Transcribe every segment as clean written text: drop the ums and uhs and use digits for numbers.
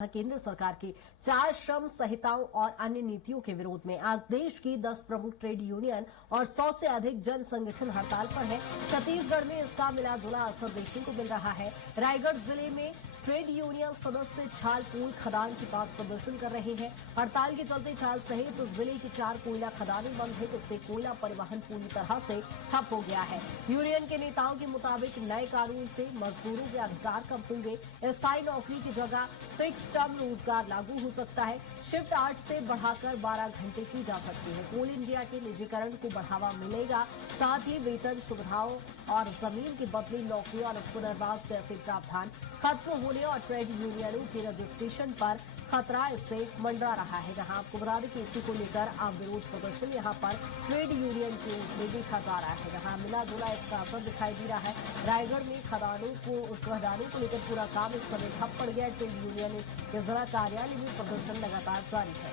केंद्र सरकार की 4 श्रम संहिताओं और अन्य नीतियों के विरोध में आज देश की 10 प्रमुख ट्रेड यूनियन और 100 से अधिक जन संगठन हड़ताल पर है। छत्तीसगढ़ में इसका मिला-जुला असर देखने को मिल रहा है। रायगढ़ जिले में ट्रेड यूनियन सदस्य छालपुल खदान के पास प्रदर्शन कर रहे हैं। हड़ताल के चलते छाल सहित जिले की 4 कोयला खदानें बंद है, जिससे कोयला परिवहन पूरी तरह से ठप हो गया है। यूनियन के नेताओं के मुताबिक नए कानून से मजदूरों के अधिकार कम होंगे। स्थायी नौकरी की जगह फिक्स टर्म रोजगार लागू हो सकता है। शिफ्ट 8 से बढ़ाकर 12 घंटे की जा सकती है। कोल इंडिया के निजीकरण को बढ़ावा मिलेगा। साथ ही वेतन सुविधाओं और जमीन के बदले नौकरी और पुनर्वास जैसे प्रावधान खत्म होने और ट्रेड यूनियनों के रजिस्ट्रेशन पर खतरा इससे मंडरा रहा है। जहां आपको बता दें कि इसी को लेकर आप विरोध प्रदर्शन यहां पर ट्रेड यूनियन की ओर से देखा जा रहा है। जहां मिला जुला इसका असर दिखाई दे रहा है। रायगढ़ में खदानों को लेकर पूरा काम इस समय ठप पड़ गया। ट्रेड यूनियन के जिला कार्यालय में प्रदर्शन लगातार जारी है।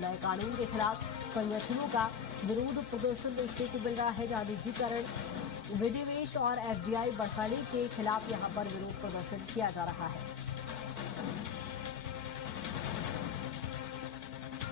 नए कानून के खिलाफ संगठनों का विरोध प्रदर्शन देखने को मिल रहा है। जहां निजीकरण, विनिवेश और एफडीआई बढ़ाने के खिलाफ यहां पर विरोध प्रदर्शन किया जा रहा है।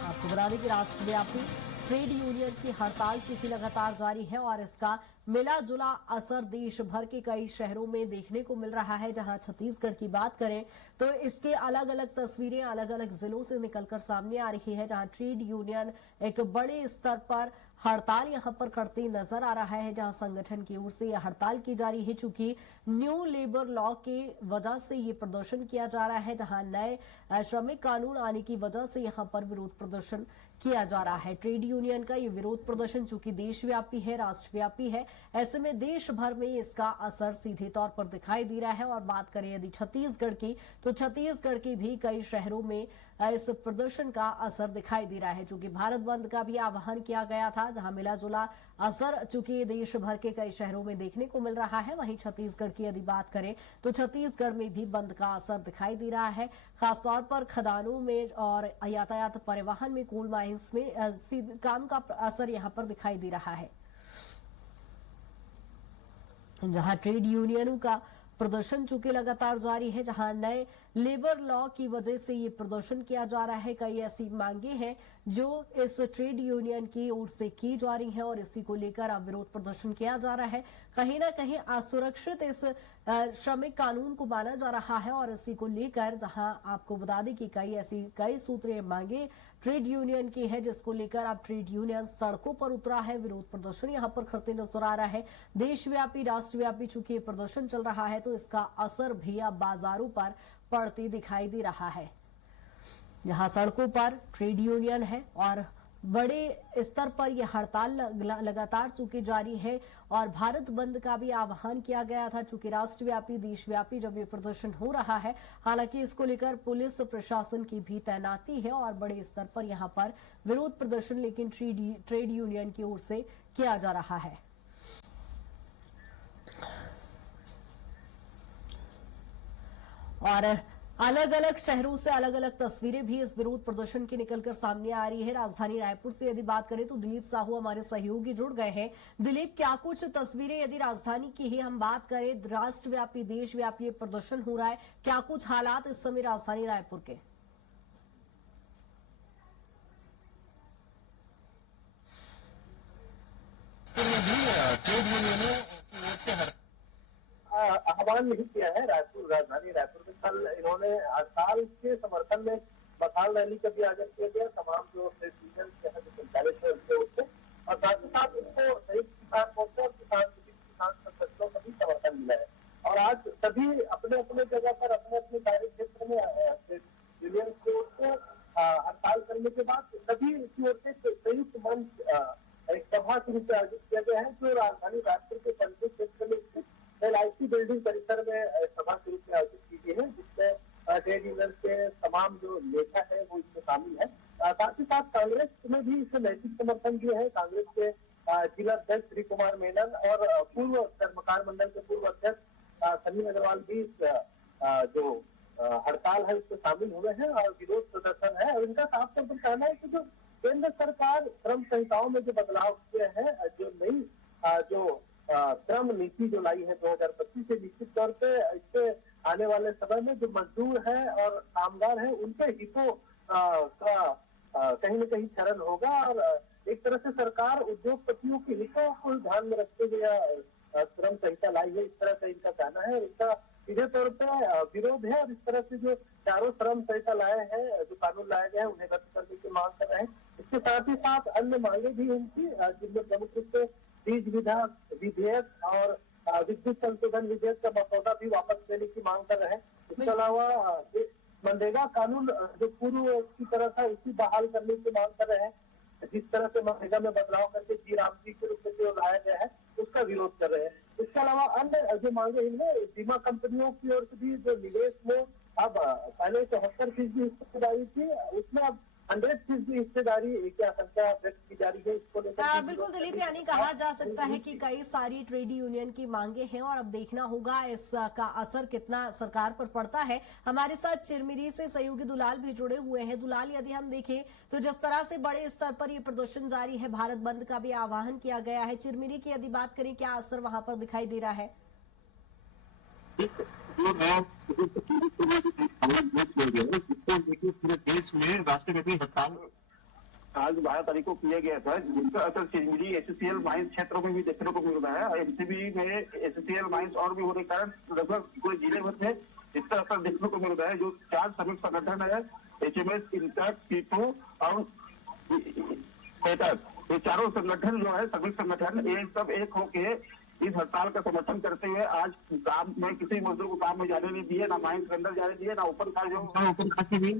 आपको बता दें कि राष्ट्रव्यापी ट्रेड यूनियन की हड़ताल चूंकि लगातार जारी है और इसका मिला जुला असर देश भर के कई शहरों में देखने को मिल रहा है। जहां छत्तीसगढ़ की बात करें तो इसके अलग अलग तस्वीरें अलग अलग जिलों से निकलकर सामने आ रही है। जहां ट्रेड यूनियन एक बड़े स्तर पर हड़ताल यहां पर करते नजर आ रहा है। जहां संगठन की ओर से यह हड़ताल की जा रही है, चूंकि न्यू लेबर लॉ की वजह से ये प्रदर्शन किया जा रहा है। जहां नए श्रमिक कानून आने की वजह से यहां पर विरोध प्रदर्शन किया जा रहा है। ट्रेड यूनियन का ये विरोध प्रदर्शन चूंकि देशव्यापी है, राष्ट्रव्यापी है, ऐसे में देश भर में इसका असर सीधे तौर पर दिखाई दे रहा है। और बात करें यदि छत्तीसगढ़ की, तो छत्तीसगढ़ के भी कई शहरों में इस प्रदर्शन का असर दिखाई दे रहा है। चूंकि भारत बंद का भी आह्वान किया गया था, जहां मिला जुला असर चूंकि देश भर के कई शहरों में देखने को मिल रहा है। वहीं छत्तीसगढ़ की यदि बात करें तो छत्तीसगढ़ में भी बंद का असर दिखाई दे रहा है। खासतौर पर खदानों में और यातायात परिवहन में, कोल माइंस में काम का असर यहां पर दिखाई दे रहा है। जहां ट्रेड यूनियनों का प्रदर्शन चूंकि लगातार जारी है, जहां नए लेबर लॉ की वजह से ये प्रदर्शन किया जा रहा है। कई ऐसी मांगे हैं जो इस ट्रेड यूनियन की ओर से की जा रही हैं और इसी को लेकर अब विरोध प्रदर्शन किया जा रहा है। कहीं ना कहीं असुरक्षित इस श्रमिक कानून को माना जा रहा है और इसी को लेकर जहां आपको बता दें कि कई सूत्रीय मांगे ट्रेड यूनियन की है, जिसको लेकर अब ट्रेड यूनियन सड़कों पर उतरा है। विरोध प्रदर्शन यहां पर करते नजर आ रहा है। देशव्यापी, राष्ट्रव्यापी चूंकि प्रदर्शन चल रहा है तो इसका असर भी अब बाजारों पर पड़ते दिखाई दे रहा है। जहां सड़कों पर ट्रेड यूनियन है और बड़े स्तर पर यह हड़ताल लगातार चूंकि जारी है और भारत बंद का भी आह्वान किया गया था, चूंकि राष्ट्रव्यापी, देशव्यापी जब ये प्रदर्शन हो रहा है। हालांकि इसको लेकर पुलिस प्रशासन की भी तैनाती है और बड़े स्तर पर यहां पर विरोध प्रदर्शन लेकिन ट्रेड यूनियन की ओर से किया जा रहा है। और अलग अलग शहरों से अलग अलग तस्वीरें भी इस विरोध प्रदर्शन की निकलकर सामने आ रही है। राजधानी रायपुर से यदि बात करें तो दिलीप साहू हमारे सहयोगी जुड़ गए हैं। दिलीप, क्या कुछ तस्वीरें यदि राजधानी की ही हम बात करें, राष्ट्रव्यापी, देशव्यापी प्रदर्शन हो रहा है, क्या कुछ हालात इस समय राजधानी रायपुर के? आह्वान नहीं किया है राजधानी रायपुर में। कल इन्होंने हड़ताल के समर्थन में मसाल रैली का भी आयोजन किया गया। तमाम जो ट्रेड यूनियन के संचालक है उनके ओर से, और साथ ही साथ उनको संयुक्त किसान मोर्चा और किसान संगठनों का भी समर्थन मिला है। और आज सभी अपने अपने जगह पर अपने अपने कार्य क्षेत्र में यूनियन की ओर से हड़ताल करने के बाद सभी की ओर से संयुक्त मंच एक सभा के रूप में आयोजित किया गया है, जो राजधानी रायपुर के पंडित क्षेत्र में स्थित LIC बिल्डिंग परिसर में सभा के रूप में आयोजित की गई है, जिसमें ट्रेड यूनियन के तमाम जो नेता है वो इसमें शामिल है। साथ ही साथ कांग्रेस ने भी इसे नैतिक समर्थन दिया है। कांग्रेस के जिला अध्यक्ष श्री कुमार मेनन और पूर्व कर्मकार मंडल के पूर्व अध्यक्ष सनी अग्रवाल भी जो हड़ताल है उसमें शामिल हुए हैं और विरोध प्रदर्शन है। और इनका साफ तौर पर कहना है कि जो केंद्र सरकार श्रम संहिताओं में जो बदलाव किए हैं, जो नई जो श्रम नीति जो लाई है 2025 से, निश्चित तौर पे इससे आने वाले समय में जो मजदूर है और कामगार है उनके हितों का कहीं न कहीं क्षरण होगा। और एक तरह से सरकार उद्योगपतियों के हितों को ध्यान में रखते हुए श्रम संहिता लाई है, इस तरह का इनका कहना है। इनका सीधे तौर पर विरोध है और इस तरह से जो चारों श्रम संहिता लाए हैं, जो कानून लाए गए हैं, उन्हें रद्द करने की मांग कर रहे हैं। इसके साथ ही साथ अन्य मांगे भी उनकी, जिनमें प्रमुख रूप से बीज विधेयक और विद्युत संशोधन विधेयक का मसौदा भी वापस लेने की मांग कर रहे हैं। इसके अलावा मनरेगा कानून जो पूर्व की तरह था उसी बहाल करने की मांग कर रहे हैं। जिस तरह से मनरेगा में बदलाव करके जी राम जी के रूप में जो लाया गया है उसका विरोध कर रहे हैं। इसके अलावा अन्य जो मांगे इनमें बीमा कंपनियों की ओर से भी जो निवेश में अब पहले 74% हिस्सेदारी थी, उसमें अब 100% हिस्सेदारी क्या संख्या व्यक्त की जा रही है, इसको लेकर बिल्कुल दिलीप, यानी कहा जा सकता है कि कई सारी ट्रेड यूनियन की मांगे हैं और अब देखना होगा इसका असर कितना सरकार पर पड़ता है। हमारे साथ चिरमिरी से सहयोगी दुलाल भी जुड़े हुए हैं। दुलाल, यदि हम देखें तो जिस तरह से बड़े स्तर पर ये प्रदर्शन जारी है, भारत बंद का भी आह्वान किया गया है, चिरमिरी की यदि बात करें, क्या असर वहां पर दिखाई दे रहा है? पूरे देश में राष्ट्रव्यापी हड़ताल आज 12 तारीख को किया गया था, जिसका असर चिरमिरी एससीएल माइंस क्षेत्रों में भी देखने को मिल रहा है। एमसीबी में एससीएल माइंस और भी होने के कारण लगभग पूरे जिले भर में इसका असर देखने को मिल रहा है। जो 4 श्रमिक संगठन है, एचएमएस, इंटक, सीटू और ये चारों संगठन जो है, श्रमिक संगठन, ये सब एक होके इस हड़ताल का समर्थन करते हुए आज काम में किसी मजदूर को काम में जाने नहीं दिए, ना माइंस के अंदर जाने दिए, ना ऊपर का जो ऊपर खाती हुई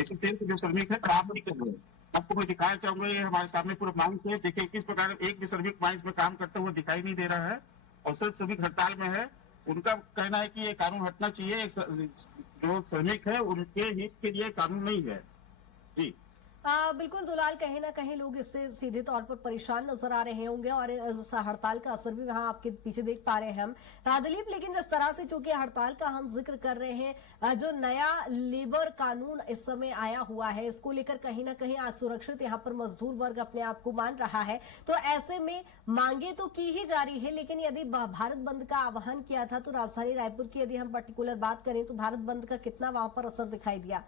एससीएल के जो श्रमिक है काम नहीं कर रहे। आपको मैं दिखाना चाहूंगा, ये हमारे सामने पूरा माइंस है। देखिए किस प्रकार एक भी श्रमिक माइंस में काम करते हुए दिखाई नहीं दे रहा है और सिर्फ श्रमिक हड़ताल में है। उनका कहना है कि ये कानून हटना चाहिए, जो श्रमिक है उनके हित के लिए कानून नहीं है। जी बिल्कुल दुलाल, कहीं ना कहीं लोग इससे सीधे तौर पर परेशान नजर आ रहे होंगे और इस हड़ताल का असर भी वहां आपके पीछे देख पा रहे हैं हम, दिलीप। लेकिन जिस तरह से चूंकि हड़ताल का हम जिक्र कर रहे हैं, जो नया लेबर कानून इस समय आया हुआ है, इसको लेकर कहीं ना कहीं असुरक्षित यहाँ पर मजदूर वर्ग अपने आप को मान रहा है। तो ऐसे में मांगे तो की ही जा रही है, लेकिन यदि भारत बंद का आह्वान किया था तो राजधानी रायपुर की यदि हम पर्टिकुलर बात करें तो भारत बंद का कितना वहां पर असर दिखाई दिया?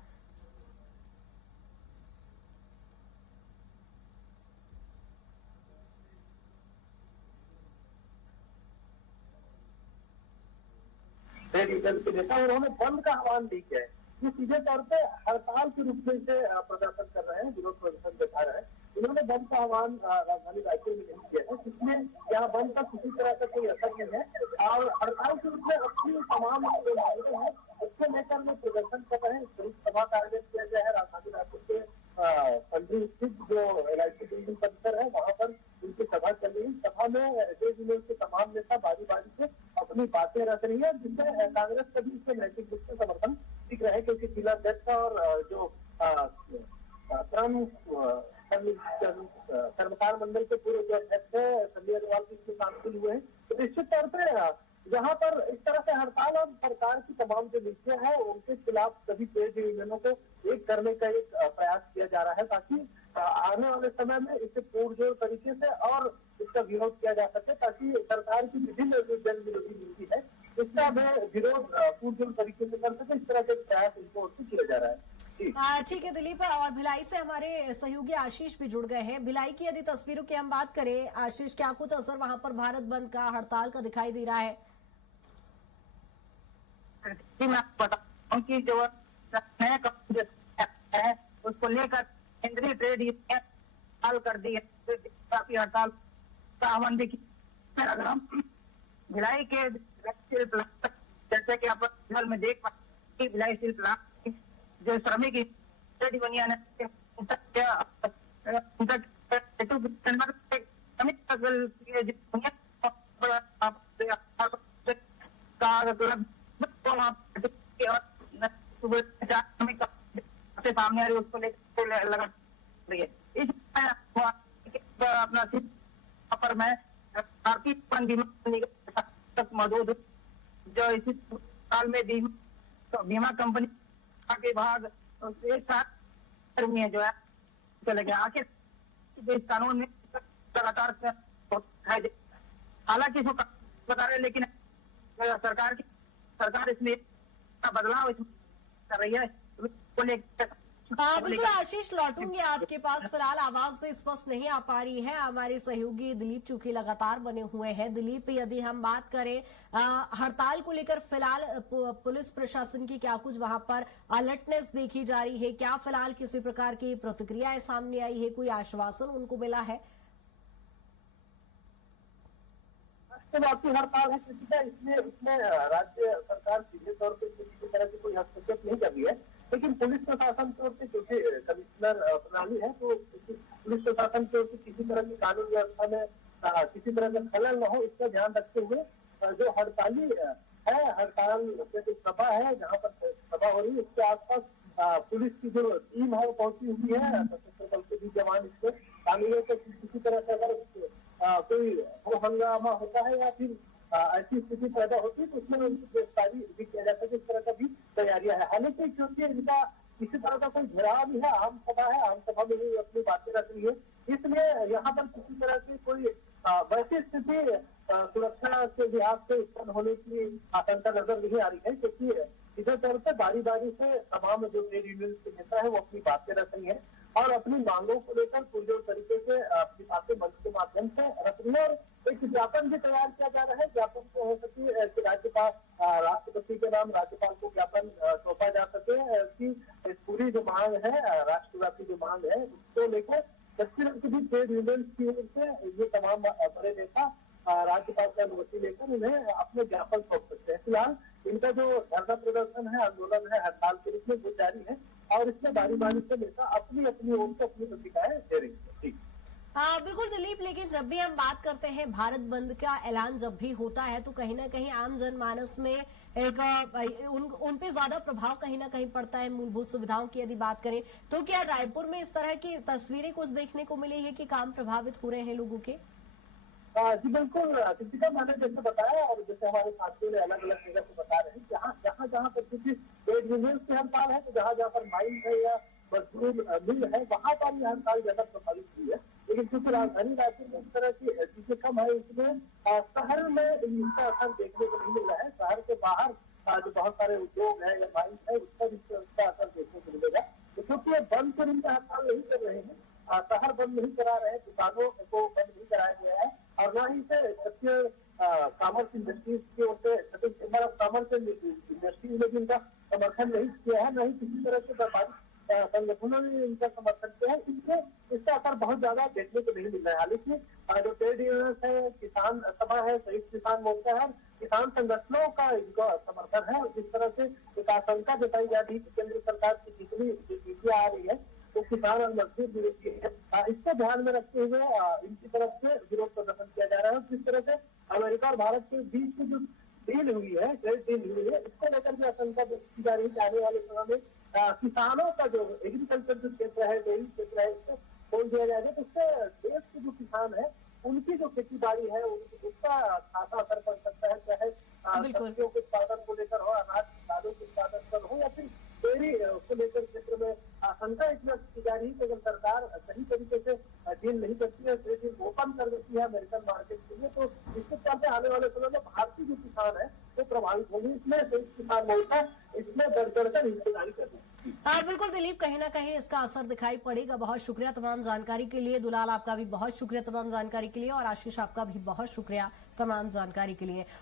ट्रेड यूनियन के नेता उन्होंने बंद का आह्वान नहीं किया है। ये सीधे तौर पे हड़ताल के रूप में इसे प्रदर्शन कर रहे हैं, विरोध प्रदर्शन दिखा रहे हैं। इन्होंने बंद का आह्वान राजधानी रायपुर में नहीं किया है, जिसमें यहाँ बंद का किसी तरह का कोई असर नहीं है और हड़ताल के रूप में अपनी तमाम जो मांगे हैं उसको लेकर वो प्रदर्शन कर रहे हैं। संयुक्त सभा का आयोजन किया गया है राजधानी रायपुर के पंडरी स्थित जो एलआईसी बिल्डिंग परिसर है, वहां पर उनकी सभा चल रही है। सभा में ट्रेड यूनियन के तमाम नेता बारी बारी से अपनी बातें रख रही है, जिससे कांग्रेस का भी इससे नैतिक रूप से समर्थन दिख रहा है, क्योंकि जिला अध्यक्ष और जो कर्मकार मंडल के पूर्व जो अध्यक्ष है संजय अग्रवाल भी इसमें शामिल हुए हैं। तो निश्चित तौर पर जहाँ पर इस तरह से हड़ताल और सरकार की तमाम जो नीतियां हैं उनके खिलाफ सभी ट्रेड यूनियनों को एक करने का एक प्रयास किया जा रहा है, ताकि आने वाले समय में इसे पुरजोर तरीके से और इसका विरोध किया जा सके, ताकि सरकार की विभिन्न जो जन विरोधी नीति है इसका विरोध पुरजोर तरीके से कर सके। इस तरह के प्रयास इनको किया जा रहा है। ठीक है दिलीप, और भिलाई से हमारे सहयोगी आशीष भी जुड़ गए हैं। भिलाई की यदि तस्वीरों की हम बात करें, आशीष, क्या कुछ असर वहां पर भारत बंद का, हड़ताल का दिखाई दे रहा है? मैं आपको बताऊं कि जो है उसको लेकर केंद्रीय ट्रेड यूनियन हड़ताल कर दी है, काफी हड़ताल का आह्वान भी किया। अगर हम भिलाई के जैसे कि आप में देख पाए, भिलाई स्टील प्लांट जो श्रमिक ट्रेड यूनियन है सामने आ रही उसको लेकर लगा इस अपना पर मैं भारतीय तक मौजूद जो इसी साल में बीमा कंपनी के भाग एक साथ कर्मी जो है चले गए। आखिर इस कानून में लगातार हालांकि इसको बता रहे, लेकिन सरकार इसमें बदलाव इसमें कर रही है को लेकर। बिल्कुल आशीष, लौटूंगी आपके पास। फिलहाल आवाज में स्पष्ट नहीं आ पा रही है हमारे सहयोगी दिलीप, चूंकि लगातार बने हुए हैं। दिलीप, यदि हम बात करें हड़ताल को लेकर फिलहाल पुलिस प्रशासन की क्या कुछ वहां पर अलर्टनेस देखी जा रही है? क्या फिलहाल किसी प्रकार की प्रतिक्रियाएं सामने आई है? कोई आश्वासन उनको मिला है? राष्ट्रव्यापी हड़ताल है किसी का, इसमें राज्य सरकार सीधे तौर पर किसी तरह की कोई हस्तक्षेप नहीं कर रही है, लेकिन पुलिस प्रशासन की ओर से, क्योंकि कमिश्नर प्रणाली है, तो पुलिस प्रशासन की ओर से किसी तरह की कानून व्यवस्था में किसी तरह का खलल न हो, इसका ध्यान रखते हुए जो हड़ताली है, हड़ताल जो सभा है, जहाँ पर सभा हो रही है, उसके आसपास पुलिस की जो टीम है वो पहुंची हुई है। सशस्त्र बल के भी जवान इसमें शामिल है, तो किसी तरह से अगर कोई हो हंगामा होता है या फिर ऐसी स्थिति पैदा होती है तो उसमें उनकी गिरफ्तारी भी किया जाता है। इस तरह का भी तैयारियां है। हालांकि क्योंकि इनका किसी तरह का कोई घेराव भी है, आम सभा है, आम सभा में ही अपनी बातें रख रही है, इसलिए यहाँ पर किसी तरह की कोई वैसी स्थिति सुरक्षा के लिहाज से उत्पन्न होने की आशंका नजर नहीं आ रही है, क्योंकि इधर तौर पर बारी बारी से तमाम जो ट्रेड यूनियन के नेता है वो अपनी बातें रख रही है और अपनी मांगों को लेकर पुरजोर तरीके से अपनी बातें मंच के माध्यम से रख रही है। और एक ज्ञापन भी तैयार किया जा रहा है। ज्ञापन को हो सके कि राज्यपाल, राष्ट्रपति के नाम राज्यपाल को ज्ञापन सौंपा जा सके कि इस पूरी जो मांग है, राष्ट्रव्यापी जो मांग है, उसको लेकर दक्षिण की ट्रेड यूनियन की ओर से ये तमाम बड़े नेता राज्यपाल से अनुमति लेकर उन्हें अपने ज्ञापन सौंप सकते हैं। फिलहाल इनका जो धरना प्रदर्शन है, आंदोलन है, हड़ताल के रूप में वो जारी है और इसमें बारी बारी से नेता अपनी अपनी ओर से अपनी प्रतिक्रियाएं दे रही है। ठीक, बिल्कुल दिलीप, लेकिन जब भी हम बात करते हैं भारत बंद का ऐलान जब भी होता है तो कहीं ना कहीं आम जनमानस में एक उन पे ज्यादा प्रभाव कहीं ना कहीं पड़ता है। मूलभूत सुविधाओं की यदि बात करें तो क्या रायपुर में इस तरह की तस्वीरें कुछ देखने को मिली है कि काम प्रभावित हो रहे हैं लोगों के? जी बिल्कुल दीपिका, मैंने जैसे बताया और जैसे हमारे साथियों ने अलग अलग जगह से बता रहे हैं, जहाँ पर किसी ट्रेड यूनियन की हड़ताल है, तो जहाँ पर माइन है या मजदूर मिल है, वहाँ पर यह हड़ताल ज्यादा प्रभावित हुई है। लेकिन क्योंकि राजधानी रायपुर में इस तरह की चीजें कम है, इसलिए शहर में इसका असर देखने को नहीं मिल रहा है। शहर के बाहर जो बहुत सारे उद्योग है या माइन है, उस पर इसका असर देखने को मिलेगा। तो क्योंकि ये बंद करें का हड़ताल नहीं कर रहे हैं, शहर बंद नहीं करा रहे हैं, दुकानों को बंद नहीं कराया गया है और न ही से छत्तीसगढ़ कॉमर्स इंडस्ट्रीज की ओर से Chhattisgarh chamber of commerce industries ने भी इनका समर्थन नहीं किया है, न ही किसी तरह के व्यापारिक संगठनों ने इनका समर्थन किया है। इससे इसका असर बहुत ज्यादा देखने को नहीं मिल रहा है। हालांकि जो ट्रेड यूनियन है, किसान सभा है, संयुक्त किसान मोर्चा है, किसान संगठनों का इनका समर्थन है। जिस तरह से एक आशंका जताई जा रही है कि केंद्र सरकार की जितनी नीतियां आ रही है तो किसान और मजदूर विरोधी है, इसको ध्यान में रखते हुए इनकी तरफ से विरोध प्रदर्शन किया जा रहा है। जिस तरह से अमेरिका और भारत के बीच की जो डील हुई है, ट्रेड डील हुई है, इसको लेकर भी आशंका की जा रही है कि आने वाले समय में किसानों का जो एग्रीकल्चर जो क्षेत्र है, डेयरी क्षेत्र है, इसको खोल दिया जाएगा। तो इससे देश के जो किसान है उनकी जो खेती बाड़ी है उसका खासा असर पड़ सकता है, चाहे सब्जियों के उत्पादन को लेकर हो, अनाज दालों के उत्पादन पर हो या फिर डेयरी को लेकर क्षेत्र में आशंका इतना की जा रही है कि अगर सरकार सही तरीके से डील नहीं करती है, डील ओपन कर देती है अमेरिकन मार्केट के लिए, तो इसके चलते आने वाले समय में भारतीय जो किसान है वो प्रभावित होंगे। इसमें किसान मोर्चा इसमें बढ़ कर हिस्सेदारी कर रही है। बिल्कुल दिलीप, कहीं ना कहीं इसका असर दिखाई पड़ेगा। बहुत शुक्रिया तमाम जानकारी के लिए। दुलाल, आपका भी बहुत शुक्रिया तमाम जानकारी के लिए और आशीष, आपका भी बहुत शुक्रिया तमाम जानकारी के लिए।